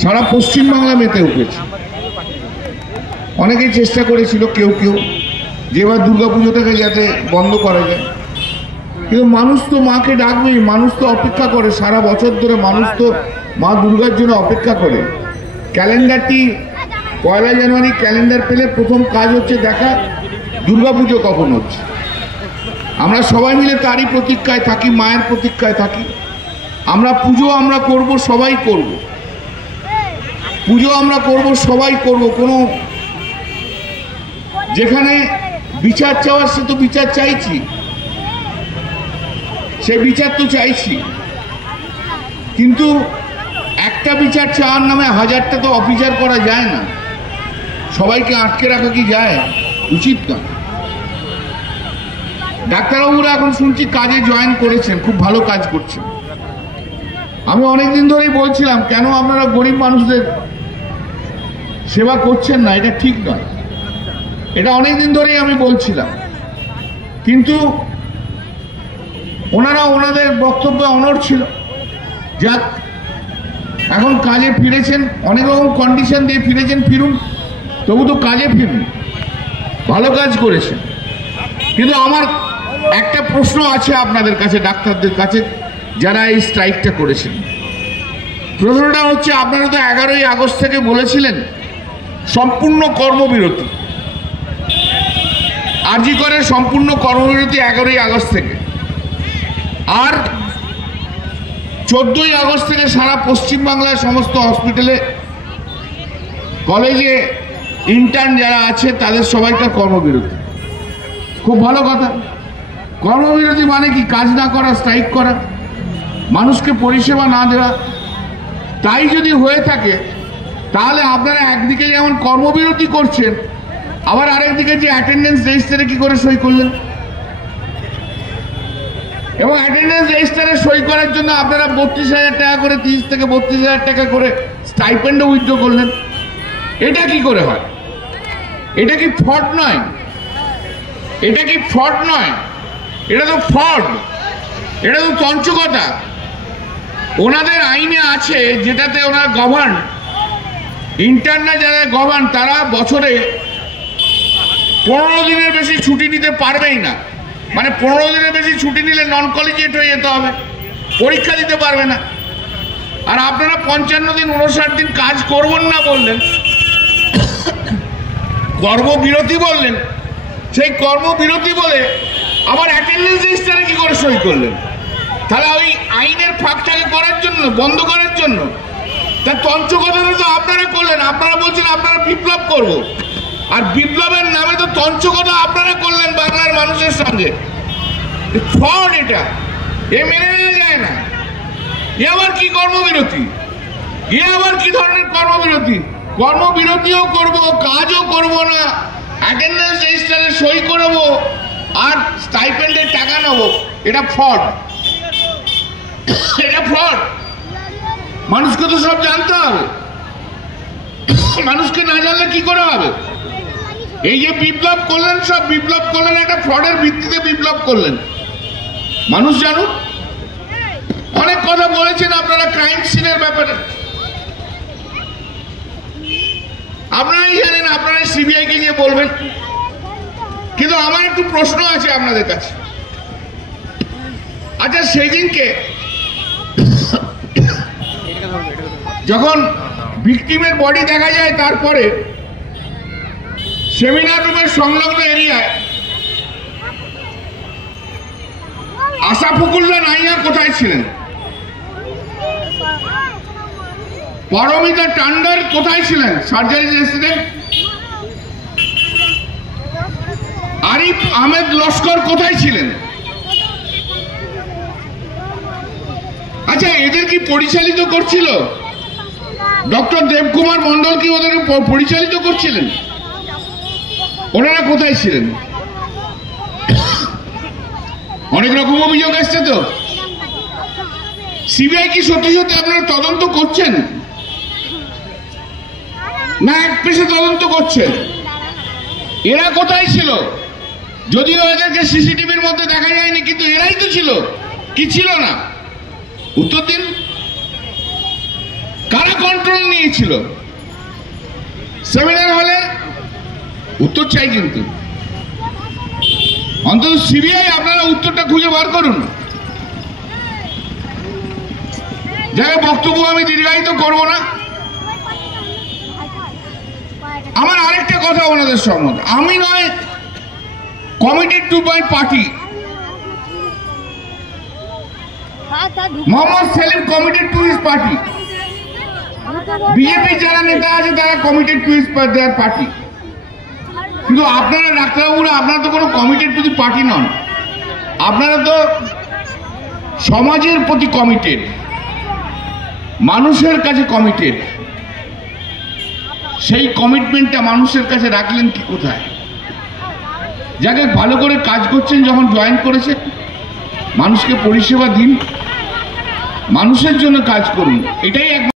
সারা পশ্চিমবাংলা মেতে উঠেছে। অনেকেই চেষ্টা করেছিল কেউ কেউ যে এবার দুর্গাপুজোটাকে যাতে বন্ধ করা যায়, কিন্তু মানুষ তো মাকে ডাকবেই, মানুষ তো অপেক্ষা করে সারা বছর ধরে, মানুষ তো মা দুর্গার জন্য অপেক্ষা করে। ক্যালেন্ডারটি 1 জানুয়ারি ক্যালেন্ডার পেলে প্রথম কাজ হচ্ছে দেখা দুর্গাপুজো কখন হচ্ছে। আমরা সবাই মিলে তারই প্রতীক্ষায় থাকি, মায়ের প্রতীক্ষায় থাকি। আমরা পুজো আমরা করব, সবাই করব, পুজো আমরা করব, সবাই করব। কোনো যেখানে বিচার চাওয়ার সে তো বিচার চাইছি, সে বিচার তো চাইছি, কিন্তু একটা বিচার চাওয়ার নামে হাজারটা তো অবিচার করা যায় না। সবাইকে আটকে রাখা কি যায়? উচিত না। ডাক্তারবাবুরা এখন শুনছি কাজে জয়েন করেছেন, খুব ভালো কাজ করছেন। আমি অনেকদিন ধরেই বলছিলাম কেন আপনারা গরিব মানুষদের সেবা করছেন না, এটা ঠিক নয়। এটা অনেকদিন ধরেই আমি বলছিলাম, কিন্তু ওনারা ওনাদের বক্তব্যে অনড় ছিল। যাক, এখন কাজে ফিরেছেন, অনেক রকম কন্ডিশন দিয়ে ফিরেছেন, ফিরুন, তবু তো কাজে ফিরুন, ভালো কাজ করেছেন। কিন্তু আমার একটা প্রশ্ন আছে আপনাদের কাছে, ডাক্তারদের কাছে, যারা এই স্ট্রাইকটা করেছেন। প্রশ্নটা হচ্ছে, আপনারা তো 11ই আগস্ট থেকে বলেছিলেন সম্পূর্ণ কর্মবিরতি, আরজি করে সম্পূর্ণ কর্মবিরতি 11ই আগস্ট থেকে, আর 14ই আগস্ট থেকে সারা পশ্চিমবাংলার সমস্ত হসপিটালে, কলেজে ইন্টার্ন যারা আছে তাদের সবাইকার কর্মবিরতি। খুব ভালো কথা। কর্মবিরতি মানে কি? কাজ না করা, স্ট্রাইক করা, মানুষকে পরিষেবা না দেওয়া। তাই যদি হয়ে থাকে তাহলে আপনারা একদিকে যেমন কর্মবিরতি করছেন, আবার আরেকদিকে যে অ্যাটেন্ডেন্স রেজিস্টারে কি করে সই করলেন, এবং অ্যাটেন্ডেন্স রেজিস্টারে সই করার জন্য আপনারা 32,000 টাকা করে, 30 থেকে 32,000 টাকা করে স্টাইপেন্ডও উইথড্র করলেন। এটা কি করে হয়? এটা কি ফ্রড নয়? এটা কি ফ্রড নয়? এটা তো ফ্রড, এটা তো তঞ্চকতা। ওনাদের আইনে আছে, যেটাতে ওনারা গভর্ন, ইন্টারনাল যারা গভর্ন, তারা বছরে 15 দিনের বেশি ছুটি নিতে পারবেই না। মানে 15 দিনের বেশি ছুটি নিলে নন কলেজিয়েট হয়ে যেতে হবে, পরীক্ষা দিতে পারবে না। আর আপনারা 55 দিন 59 দিন কাজ করবেন না বললেন, কর্মবিরতি বললেন। সেই কর্মবিরতি বলে আবার অ্যাটেন্ডেন্স রেজিস্টারে কি করে সই করলেন? তাহলে ওই আইনের ফাঁকটাকে করার জন্য, বন্ধ করার জন্য। তার তঞ্চকতাটা তো আপনারা করলেন। আপনারা বলছেন আপনারা বিপ্লব করব, আর বিপ্লবের নামে তো তঞ্চকতা আপনারা করলেন বাংলার মানুষের সঙ্গে। ফ্রড এটা, এ মেনে নেওয়া যায় না। এ আবার কি কর্মবিরতি? এ আবার কি ধরনের কর্মবিরতি? কর্মবিরতিও করব, কাজও করব না, অ্যাটেন্ডেন্স রেজিস্টারে সই করব, আর স্টাইপেন্ডের টাকা নেব। এটা ফ্রড, এটা ফ্রড। মানুষকে তো সব জানতে হবে, মানুষকে না জানলে কি করে হবে? এই যে বিপ্লব করলেন, সব বিপ্লব করলেন একটা ফ্রডের ভিত্তিতে বিপ্লব করলেন। মানুষ জানুক। অনেক কথা বলেছেন আপনারা ক্রাইম সিনের ব্যাপারে, আপনারাই জানেন, আপনারা সিবিআই কে গিয়ে বলবেন। কিন্তু আমার একটু প্রশ্ন আছে আপনাদের কাছে। আচ্ছা, সেদিনকে যখন ভিকটিমের বডি দেখা যায়, তারপরে সেমিনার রুমের সংলগ্ন এরিয়ায় আশাফুকুল্লাহ নাইয়া কোথায় ছিলেন? পরমিতা টান্ডার কোথায় ছিলেন? Surgery resident. আরিফ আহমেদ লস্কর কোথায় ছিলেন? আচ্ছা, এদের কি পরিচালিত করছিল ডক্টর দেবকুমার মন্ডল? কি ওদের পরিচালিত করছিলেন? ওনারা কোথায় ছিলেন? অনেক রকম অভিযোগ আসছে তো। সিবিআই কি সত্যি সত্যি আপনারা তদন্ত করছেন, না এক পেশে তদন্ত করছেন? এরা কোথায় ছিল? যদিও এদেরকে সিসিটিভির মধ্যে দেখা যায়নি, কিন্তু এরাই তো ছিল। কি ছিল না? উত্তর দিন। কারা কন্ট্রোল নিয়েছিল সেমিনার হলে? উত্তর চাই, কিন্তু অন্তত সিবিআই আপনারা উত্তরটা খুঁজে বার করুন। যাই বক্তব্য আমি দীর্ঘায়িত করব না। আমার আরেকটা কথা ওনাদের সম্বন্ধে, আমি নয় committed to my party, Mohammad Salim committed to his party, BJP যারা নেতা আছে তারা committed to his their party. কিন্তু আপনারা ডাক্তারবাবুরা আপনারা তো কোনো কমিটেড টু দি পার্টি নন, আপনারা তো সমাজের প্রতি কমিটেড, মানুষের কাছে কমিটেড। সেই কমিটমেন্টটা মানুষের কাছে রাখলেন কি কোথায়? যাকে ভালো করে কাজ করছেন, যখন জয়েন করেছে মানুষকে পরিষেবা দিন, মানুষের জন্য কাজ করুন, এটাই এক